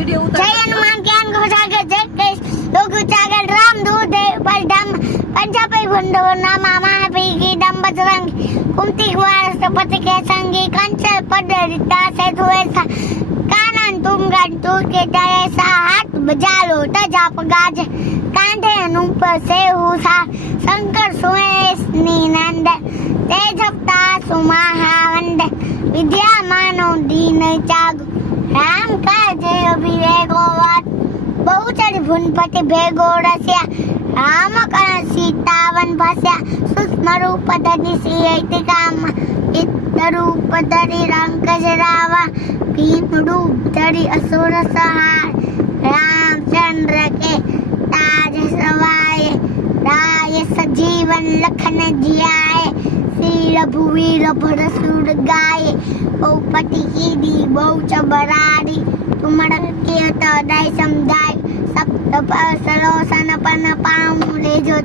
video जय ઉતાર हनुमान ज्ञान घोषागे जय कृष्ण लोक उचागर राम दूत पर धम पंचापै भुंडो नामा महापी की दम बजरंग कुमती कुमार सपति के संगी कंचल पडरिता से धुएसा कानन तुम गंतु के जैसा हाथ बजा लो तजाप गाज कांधे अनुप से हुसा शंकर सुमेश नीनंद तेजपता सुमहावंद विद्या मानो दीन जागु राम का जय विवेको वाट बहुचर भुनपति भेगो रस्या राम करण सीतावन भस्या सूक्ष्म रूप धरि सियति काम इत रूप धरि रंग जरावा भीम रूप धरि असुर सहार रामचंद्र के ताज सवाय राय सजीवन लखन जियाए वीर भुवीर भरसूर गाये बहुपति की दी बहु चबरारी तुमड़ के तय समझाय सप्त सलोसन पन पाऊं ले जो